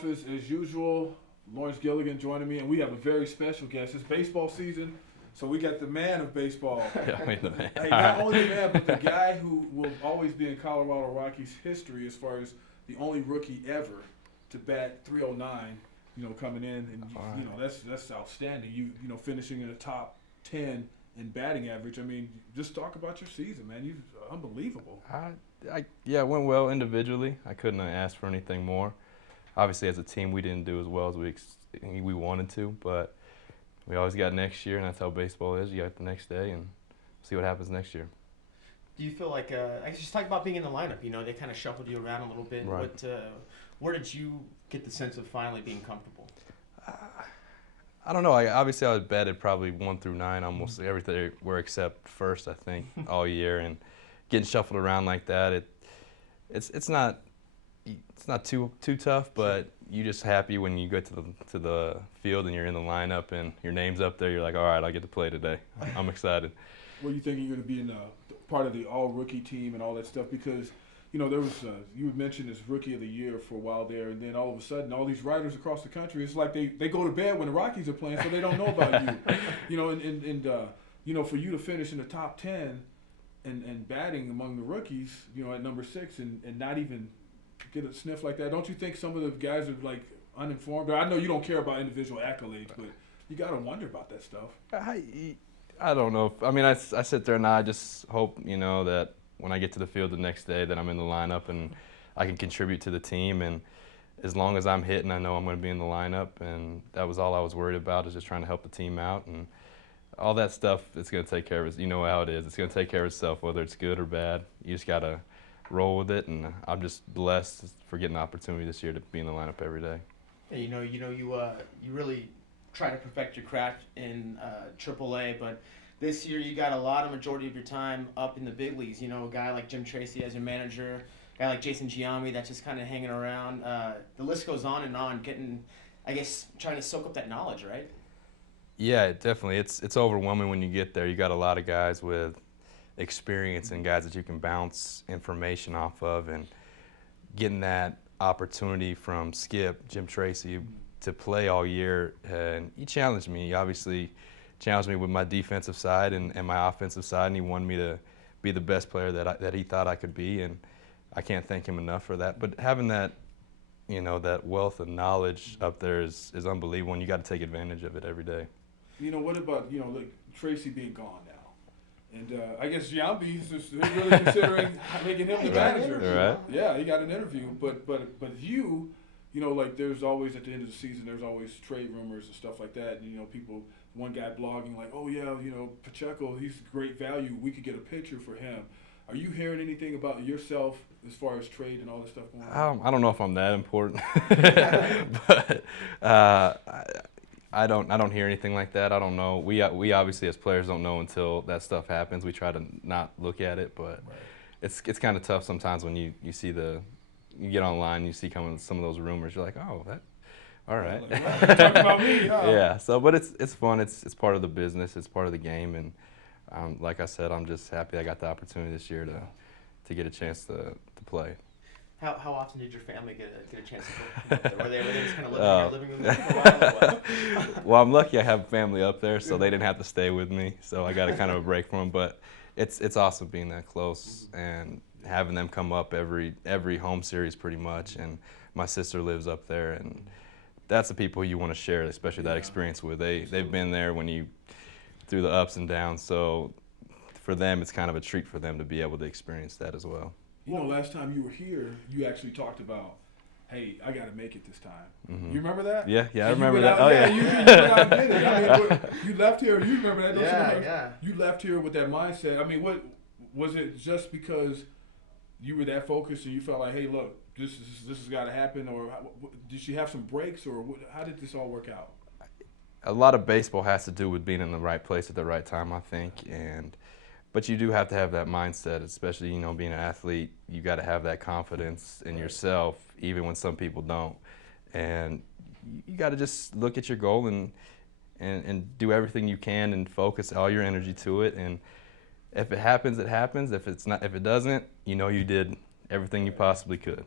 office as usual. Lawrence Gilligan joining me, and we have a very special guest. It's baseball season, so we got the man of baseball. I mean, the man. Hey, not only the man, but the guy who will always be in Colorado Rockies history as far as the only rookie ever to bat 309. Coming in, and that's outstanding. Finishing in the top 10 in batting average. I mean, just talk about your season, man. You unbelievable. Yeah, it went well individually. I couldn't ask for anything more. Obviously, as a team, we didn't do as well as we wanted to, but we always got next year, and that's how baseball is. You got the next day, and see what happens next year. Do you feel like I just talk about being in the lineup? They kind of shuffled you around a little bit. Right. Where did you get the sense of finally being comfortable? I don't know. Obviously, I was batted probably 1 through 9, almost everything were except first, I think, all year, and getting shuffled around like that, it's not too tough, but you're just happy when you go to the field and you're in the lineup and your name's up there. You're like, all right, I get to play today. I'm excited. Well, you thinking you're going to be in part of the all-rookie team and all that stuff? Because there was you mentioned as rookie of the year for a while there, and then all of a sudden, all these writers across the country, it's like they go to bed when the Rockies are playing, so they don't know about you. For you to finish in the top 10 and batting among the rookies, at number 6, and not even get a sniff like that, don't you think some of the guys are like uninformed? Or I know you don't care about individual accolades, but you got to wonder about that stuff. I don't know. I sit there and I just hope, that when I get to the field the next day that I'm in the lineup and I can contribute to the team. And as long as I'm hitting, I know I'm going to be in the lineup. And that was all I was worried about, is just trying to help the team out. And all that stuff, it's going to take care of it. You know how it is. It's going to take care of itself, whether it's good or bad. You just got to roll with it. And I'm just blessed for getting the opportunity this year to be in the lineup every day. Yeah, you really try to perfect your craft in AAA, but this year you got a lot of majority of your time up in the big leagues. A guy like Jim Tracy as your manager, a guy like Jason Giambi that's just kind of hanging around. The list goes on and on, trying to soak up that knowledge, right? Yeah, definitely. It's overwhelming when you get there. You got a lot of guys with experience and guys that you can bounce information off of, and getting that opportunity from Skip, Jim Tracy, to play all year. And he challenged me. He obviously challenged me with my defensive side and my offensive side, and he wanted me to be the best player that he thought I could be, and I can't thank him enough for that. But having that, that wealth of knowledge up there is unbelievable, and you got to take advantage of it every day. What about, like Tracy being gone now? And I guess Giambi is really considering making him the manager. Right. Yeah, he got an interview. But you, like there's always, at the end of the season, there's always trade rumors and stuff like that. And, people, one guy blogging like, oh, yeah, Pacheco, he's great value. We could get a picture for him. Are you hearing anything about yourself as far as trade and all this stuff going on? I don't know if I'm that important. But I don't hear anything like that. I don't know. We obviously as players don't know until that stuff happens. We try to not look at it, but it's kind of tough sometimes when you see you get online, you see some of those rumors. You're like, oh, that, all right. Talking about me, huh? Yeah. So, but it's fun. It's part of the business. It's part of the game, and like I said, I'm just happy I got the opportunity this year to get a chance to play. How often did your family get a chance to go? Were they just kind of living with you for a while? Or what? Well, I'm lucky I have family up there, so they didn't have to stay with me. So I got a kind of a break from them. But it's awesome being that close and having them come up every home series pretty much. And my sister lives up there, and that's the people you want to share, especially that experience with. They've been there through the ups and downs. So for them, it's kind of a treat for them to be able to experience that as well. Last time you were here, you actually talked about, hey, I got to make it this time. Mm-hmm. You remember that? Yeah, I remember that. You went out and did it. I mean, you left here. You remember that? Don't you remember? Yeah. You left here with that mindset. I mean, what was it? Just because you were that focused and you felt like, hey, look, this has got to happen, or did you have some breaks, or how did this all work out? A lot of baseball has to do with being in the right place at the right time, I think, but you do have to have that mindset, especially, being an athlete. You got to have that confidence in yourself, even when some people don't. And you got to just look at your goal and do everything you can and focus all your energy to it. And if it happens, it happens. If it doesn't, you did everything you possibly could.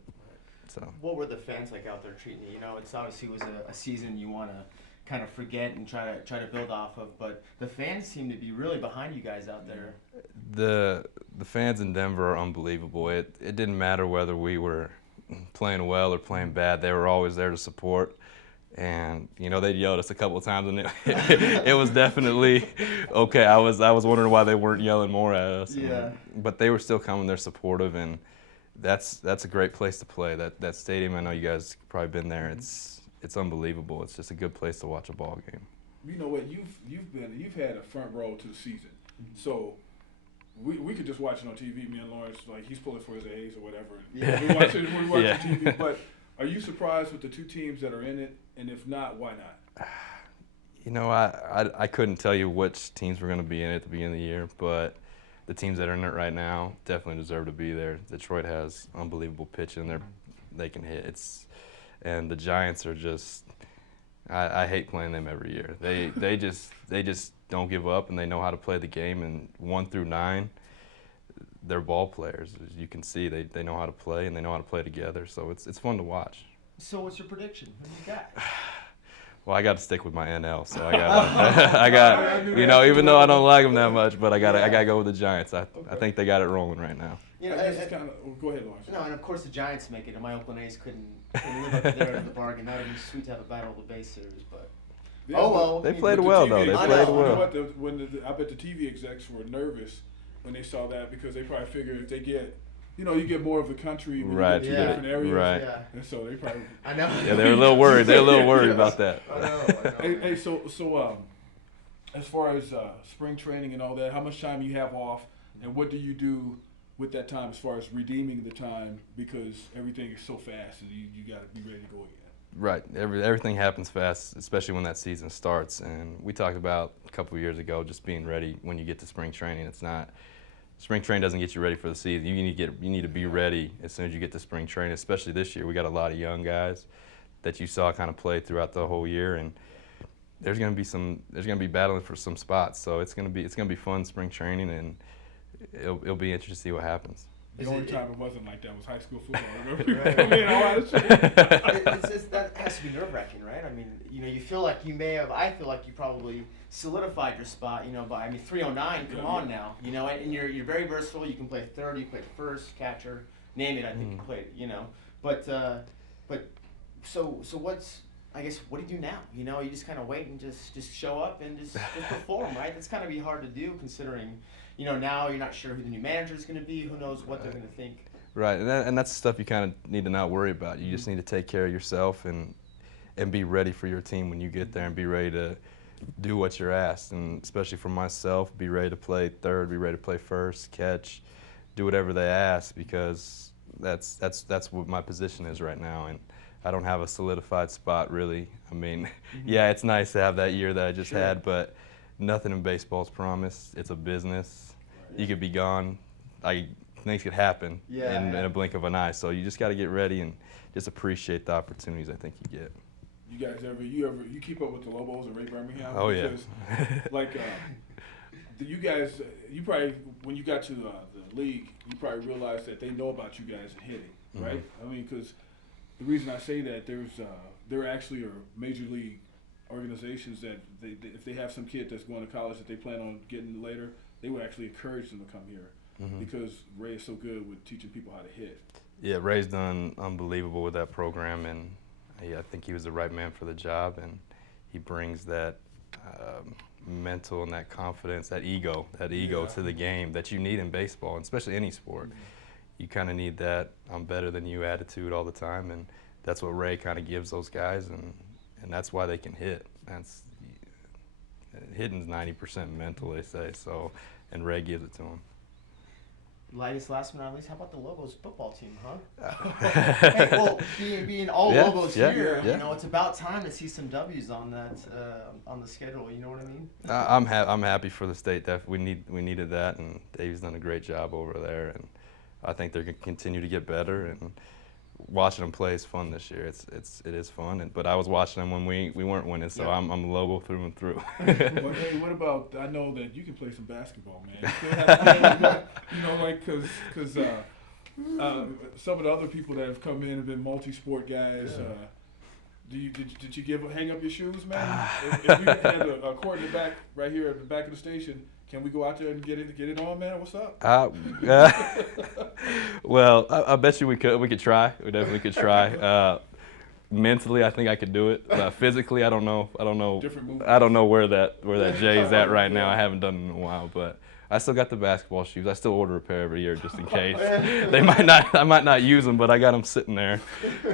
So. What were the fans like out there treating you? You know, it's obviously was a season you want to kind of forget and try to build off of, but the fans seem to be really behind you guys out there. The fans in Denver are unbelievable. It didn't matter whether we were playing well or playing bad. They were always there to support. And they yelled at us a couple of times, and it was definitely okay. I was wondering why they weren't yelling more at us. Yeah. But they were still coming. They're supportive, and that's a great place to play. That stadium. I know you guys probably been there. It's unbelievable. It's just a good place to watch a ball game. You know what? You've had a front row to the season, so we could just watch it on TV. Me and Lawrence, like he's pulling for his A's or whatever. Yeah. We watch Yeah. TV. But are you surprised with the two teams that are in it? And if not, why not? I couldn't tell you which teams were going to be in it at the beginning of the year, but the teams that are in it right now definitely deserve to be there. Detroit has unbelievable pitching. They can hit. And the Giants are just. I hate playing them every year. They just don't give up, and they know how to play the game. And 1 through 9, they're ball players. As you can see, they know how to play, and they know how to play together. So it's fun to watch. So what's your prediction? Who do you got? Well, I got to stick with my NL, so I got even though I don't like them that much, but I got to go with the Giants. I think they got it rolling right now. Go ahead, Lawrence. No, and of course the Giants make it, and my Oakland A's couldn't live up to their end of the bargain. That would be sweet to have a battle of the Bay series, but Yeah, oh well. They played well though. They played well. You know what, I bet the TV execs were nervous when they saw that because they probably figured if they get. You get more of the country when you get to different areas. Right. Yeah. And so they probably. I know. Yeah, they were a little worried. They're a little worried about that. I know. Hey, so as far as spring training and all that, how much time you have off, and what do you do with that time as far as redeeming the time because everything is so fast and you got to be ready to go again. Right. Everything happens fast, especially when that season starts. And we talked about a couple of years ago just being ready when you get to spring training. It's not. Spring training doesn't get you ready for the season. You need to be ready as soon as you get to spring training. Especially this year, we got a lot of young guys that you saw kind of play throughout the whole year, and there's going to be battling for some spots. So it's going to be fun spring training, and it'll be interesting to see what happens. The only time it wasn't like that was high school football. That has to be nerve-wracking, right? I mean, you feel like you may have. I feel like you probably solidified your spot. By 309. Come on now. And you're very versatile. You can play third. You play first, catcher, name it. I think you played. But so what's. I guess what do you do now? You just kind of wait and just show up and just perform, right? That's kind of be hard to do considering. Now you're not sure who the new manager is going to be. Who knows what they're going to think. Right, and that's the stuff you kind of need to not worry about. You just need to take care of yourself and be ready for your team when you get there and be ready to do what you're asked. And especially for myself, be ready to play third, be ready to play first, catch, do whatever they ask because that's what my position is right now. And I don't have a solidified spot really. I mean, yeah, it's nice to have that year that I just had, but nothing in baseball is promised. It's a business. You could be gone. Things could happen in a blink of an eye. So you just got to get ready and just appreciate the opportunities I think you get. You guys you keep up with the Lobos and Ray Birmingham? Oh yeah. Like you guys, you probably when you got to the league, you probably realized that they know about you guys hitting, right? I mean, because the reason I say that there actually are major league organizations that if they have some kid that's going to college that they plan on getting later, they would actually encourage them to come here because Ray is so good with teaching people how to hit. Yeah, Ray's done unbelievable with that program, and I think he was the right man for the job, and he brings that mental and that confidence, that ego to the game that you need in baseball, and especially any sport. You kind of need that I'm better than you attitude all the time, and that's what Ray kind of gives those guys, and that's why they can hit. Hitting's 90% mental, they say. So, and Ray gives it to them. Last but not least, how about the Lobos football team, huh? Hey, well, being all Lobos here, it's about time to see some W's on that on the schedule. You know what I mean? I'm happy for the state. We needed that, and Dave's done a great job over there, and I think they're going to continue to get better. And watching them play is fun this year. It is fun. But I was watching them when we weren't winning, so I'm Lobo through and through. Well, hey, what about? I know that you can play some basketball, man. Because Some of the other people that have come in have been multi-sport guys. Yeah. Did you hang up your shoes, man? If we had a court in the back, right here at the back of the station, can we go out there and get it on, man? What's up? Well, I bet you we could. We could try. We definitely could try. Mentally, I think I could do it. Physically, I don't know. I don't know where that J is at right now. I haven't done it in a while, but I still got the basketball shoes. I still order a pair every year just in case. I might not use them, but I got them sitting there.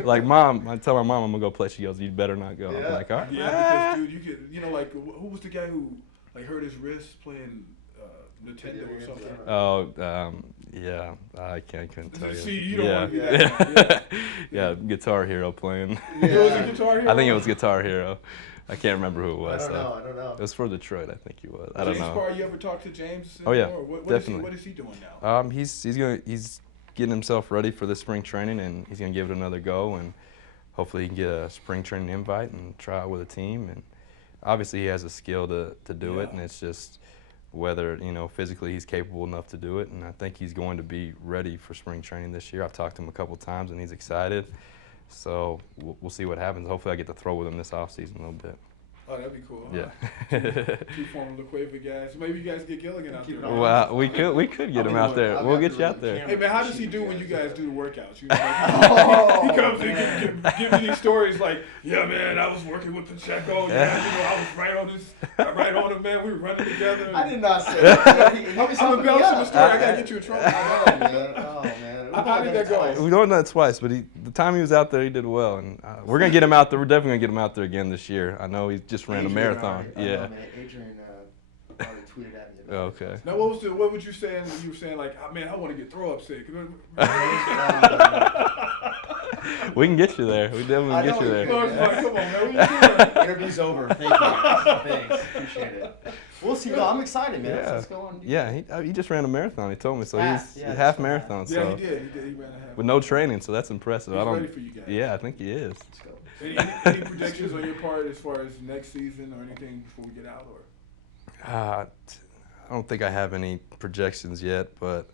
Like, Mom, I tell my mom I'm gonna go play. She goes, "You better not go." Yeah. I'm like, all right. Yeah, because dude, like who was the guy who like hurt his wrist playing Nintendo or something? Oh, yeah. I couldn't tell you. See, you don't want to be that. Yeah, Guitar Hero playing. It was a Guitar Hero? I think it was Guitar Hero. I can't remember who it was. I don't know. It was for Detroit, I think he was. I don't know. James Parr, you ever talked to James? Oh yeah, what definitely. What is he doing now? He's getting himself ready for the spring training, and he's gonna give it another go, and hopefully he can get a spring training invite and try out with a team. And obviously he has a skill to do it, and it's just whether physically he's capable enough to do it. And I think he's going to be ready for spring training this year. I've talked to him a couple times, and he's excited. So we'll see what happens. Hopefully I get to throw with him this offseason a little bit. Oh, that'd be cool. Yeah. Two former LaQuaver guys. Maybe you guys get Gilligan out there. Well, we could get him out there. We'll get you out there. Hey man, how does he do when you guys do the workouts? He comes and give me these stories like, yeah man, I was working with Pacheco. Yeah, I was right on him, man. We were running together. I did not say that. I'm embellishing the story. I gotta get you in trouble. Oh man. How did that go? We've done that twice, but the time he was out there, he did well, and we're gonna get him out there. We're definitely gonna get him out there again this year. I know he just ran a marathon. Adrian already tweeted at me. Oh, okay. Now, what would you say? You were saying like, oh, man, I want to get throw up sick. We can get you there. We definitely get you there. Come on, man. What are you doing? Interview's over. Thank you. Thanks. Appreciate it. We'll see. No, I'm excited, man. Yeah. Let's go on. Yeah, he just ran a marathon. He told me so. He's Yeah, half marathon. So Yeah, he did. He ran a half. with no training, so that's impressive. He's ready for you guys. Yeah, I think he is. Let's go. Any predictions on your part as far as next season or anything before we get out? Or I don't think I have any projections yet, but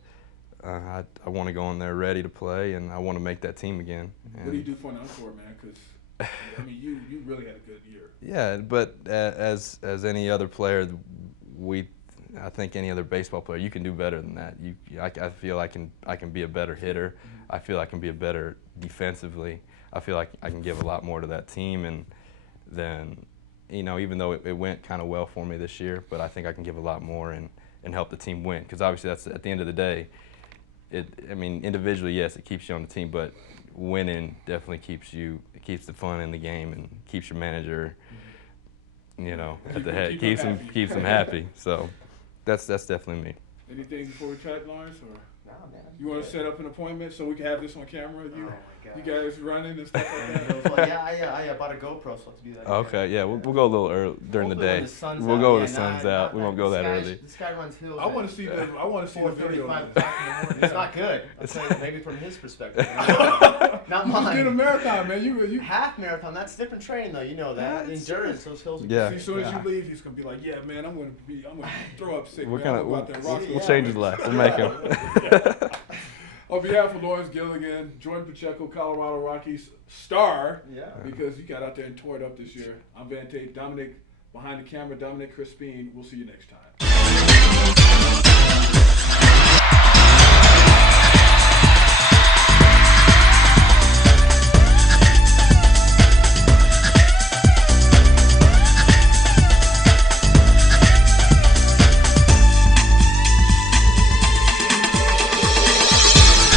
I want to go in there ready to play, and I want to make that team again. what do you do for an encore, man? Because I mean, you really had a good year. Yeah, but as any other player, I think any other baseball player, you can do better than that. I feel I can be a better hitter. I feel I can be a better defensively. I feel like I can give a lot more to that team, and then even though it went kind of well for me this year, but I think I can give a lot more and help the team win. Because obviously that's at the end of the day. Individually, yes, it keeps you on the team, but winning definitely keeps the fun in the game and keeps your manager, at the head, keeps him happy. So that's definitely me. Anything before we cut, Lawrence? Or Nah, man. you want to set up an appointment so we can have this on camera? Oh my You God. guys running and stuff like that? Yeah, I bought a GoPro, so I have to do that. Okay, yeah, we'll go a little early during the Hopefully when day. the sun's We'll out. go when Yeah, the sun's out. We won't go that early. This guy runs hills. I want to see the video. 4:35. It's not good. I'll tell you, maybe from his perspective. Not You just did a mine. marathon, man. You Half marathon, that's different training though. You know that. Yeah, it's- Endurance, those hills. Are Yeah. See, as soon as you leave, he's gonna be like, "Yeah, man, I'm gonna throw up sick. We're man. I'm gonna gonna go out there and rock we'll the change his life. We'll make him. On behalf of Lawrence Gilligan, Jordan Pacheco, Colorado Rockies star, Yeah. because you got out there and tore it up this year. I'm Van Tate, Dominic behind the camera, Dominic Crispin. We'll see you next time.